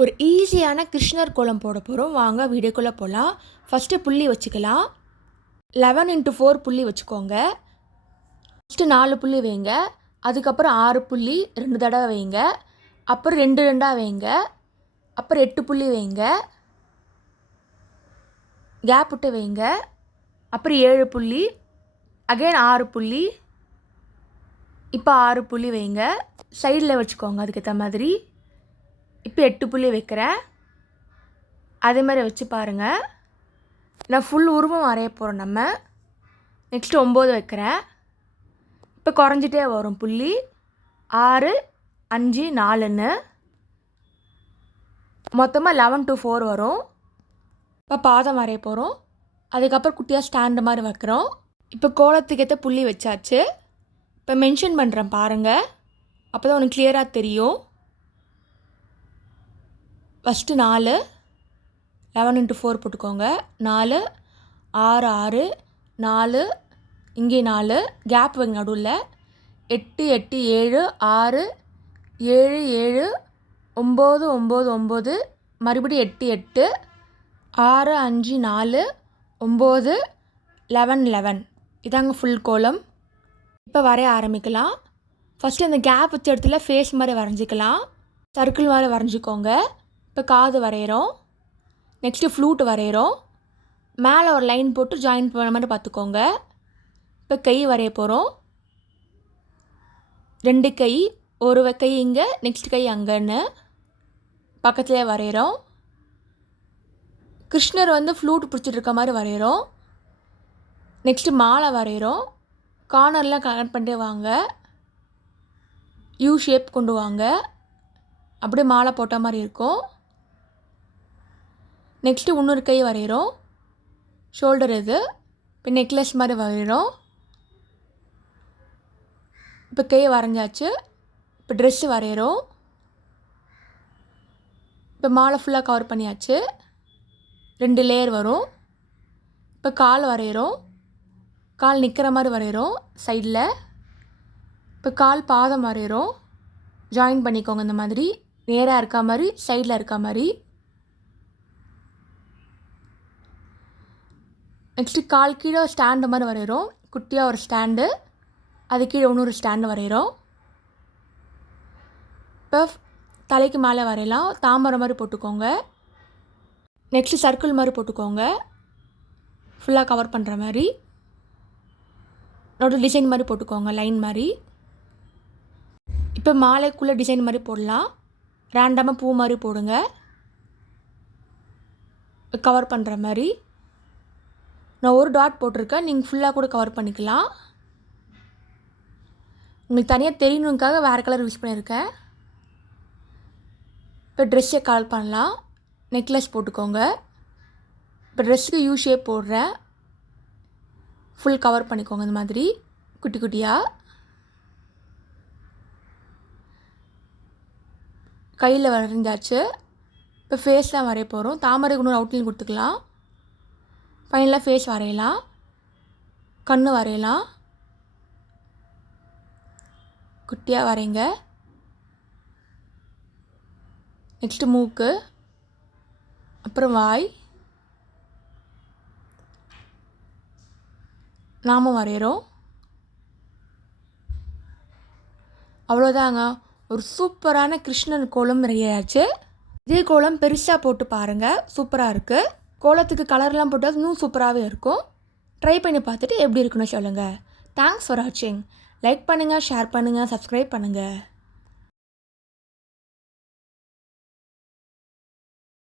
ஒரு ஈஸியான கிருஷ்ணர் கோலம் போட போகிறோம். வாங்க வீடியோக்குள்ளே போகலாம். ஃபஸ்ட்டு புள்ளி வச்சுக்கலாம். 11x4 புள்ளி வச்சுக்கோங்க. ஃபஸ்ட்டு 4 புள்ளி வைங்க. அதுக்கப்புறம் 6 புள்ளி 2 தடவை வைங்க. அப்புறம் 2 2ஆக வைங்க. அப்புறம் 8 புள்ளி வைங்க. கேப் விட்டு வைங்க. அப்புறம் 7 புள்ளி, அகைன் 6 புள்ளி, இப்போ 6 புள்ளி வைங்க. சைடில் வச்சுக்கோங்க அதுக்கேற்ற மாதிரி. இப்போ 8 புள்ளி வைக்கிறேன். அதே மாதிரி வச்சு பாருங்கள். நான் ஃபுல் உருவம் வரைய போகிறோம் நம்ம. நெக்ஸ்ட்டு 9 வைக்கிறேன். இப்போ குறைஞ்சிட்டே வரும் புள்ளி. 6 5 4ன்னு மொத்தமாக 11 to 4 வரும். இப்போ பாதம் வரைய போகிறோம். அதுக்கப்புறம் குட்டியாக ஸ்டாண்டு மாதிரி வைக்கிறோம். இப்போ கோலத்துக்கு ஏற்ற புள்ளி வச்சாச்சு. இப்போ மென்ஷன் பண்ணுறேன் பாருங்கள். அப்போ தான் உனக்கு கிளியராக தெரியும். ஃபஸ்ட்டு 4 11x4 போட்டுக்கோங்க. 4 6 6 4 இங்கே 4 கேப் வைங்க நடுவில். 8 8 7 6 7 7 9 9 9 மறுபடியும் 8 8 6 5 4 9 11 11 இதாங்க ஃபுல் கோலம். இப்போ வரைய ஆரம்பிக்கலாம். ஃபஸ்ட்டு இந்த கேப் வச்ச இடத்துல ஃபேஸ் மாதிரி வரைஞ்சிக்கலாம். சர்க்கிள் மாதிரி வரைஞ்சிக்கோங்க. இப்போ காது வரைகிறோம். நெக்ஸ்ட்டு ஃப்ளூட் வரைகிறோம். மேலே ஒரு லைன் போட்டு ஜாயின் பண்ண மாதிரி பார்த்துக்கோங்க. இப்போ கை வரைய போகிறோம். 2 கை, ஒரு கை இங்கே, நெக்ஸ்ட் கை அங்கேன்னு பக்கத்துலேயே வரைகிறோம். கிருஷ்ணர் ஃப்ளூட் பிடிச்சிட்டு இருக்க மாதிரி வரைகிறோம். நெக்ஸ்ட்டு மாலை வரைகிறோம். கார்னர்லாம் கனெக்ட் பண்ணிட்டே வாங்க. யூ ஷேப் கொண்டு வாங்க. அப்படியே மாலை போட்ட மாதிரி இருக்கும். நெக்ஸ்ட்டு இன்னொரு கை வரைகிறோம். ஷோல்டர் இது. இப்போ நெக்லஸ் மாதிரி வரைகிறோம். இப்போ கை வரைஞ்சாச்சு. இப்போ ட்ரெஸ்ஸு வரைகிறோம். இப்போ மாலை ஃபுல்லாக கவர் பண்ணியாச்சு. 2 லேயர் வரும். இப்போ கால் வரைகிறோம். கால் நிற்கிற மாதிரி வரைகிறோம் சைடில். இப்போ கால் பாதம் வரைகிறோம். ஜாயின் பண்ணிக்கோங்க இந்த மாதிரி. நேராக இருக்கா மாதிரி, சைடில் இருக்கா மாதிரி. நெக்ஸ்ட்டு கால் கீழே ஸ்டாண்டு மாதிரி வரைகிறோம். குட்டியாக ஒரு ஸ்டாண்டு, அது கீழே இன்னொரு ஸ்டாண்டு வரைகிறோம். இப்போ தலைக்கு மேலே வரையலாம். தாமரை மாதிரி போட்டுக்கோங்க. நெக்ஸ்ட்டு சர்க்கிள் மாதிரி போட்டுக்கோங்க. ஃபுல்லாக கவர் பண்ணுற மாதிரி. நோட்டு டிசைன் மாதிரி போட்டுக்கோங்க, லைன் மாதிரி. இப்போ மாலைக்குள்ளே டிசைன் மாதிரி போடலாம். ரேண்டமாக பூ மாதிரி போடுங்க, கவர் பண்ணுற மாதிரி. நான் ஒரு டாட் போட்டிருக்கேன். நீங்கள் ஃபுல்லாக கூட கவர் பண்ணிக்கலாம். உங்களுக்கு தனியாக தெரியணுக்காக வேறு கலர் யூஸ் பண்ணியிருக்கேன். இப்போ ட்ரெஸ்ஸை கலர் பண்ணலாம். நெக்லஸ் போட்டுக்கோங்க. இப்போ ட்ரெஸ்ஸுக்கு யூ ஷேப் போடுறேன். ஃபுல் கவர் பண்ணிக்கோங்க இந்த மாதிரி குட்டி குட்டியாக. கையில் வரைஞ்சாச்சு. இப்போ ஃபேஸ்லாம் வரைய போகிறோம். தாமரைக்கு இன்னொரு அவுட்லைன் கொடுத்துக்கலாம். ஃபைனலாக ஃபேஸ் வரையலாம். கண் வரையலாம். குட்டியாக வரைங்க. நெக்ஸ்ட்டு மூக்கு, அப்புறம் வாய், நாமம் வரைகிறோம். அவ்வளோதாங்க. ஒரு சூப்பரான கிருஷ்ணன் கோலம் ரெடியாச்சு. இதே கோலம் பெருசாக போட்டு பாருங்கள், சூப்பராக இருக்குது. கோலத்துக்கு கலர்லாம் போட்டால் இன்னும் சூப்பராகவே இருக்கும். ட்ரை பண்ணி பார்த்துட்டு எப்படி இருக்குன்னு சொல்லுங்கள். தேங்க்ஸ் ஃபார் வாட்சிங். லைக் பண்ணுங்கள், ஷேர் பண்ணுங்கள், சப்ஸ்கிரைப் பண்ணுங்கள்.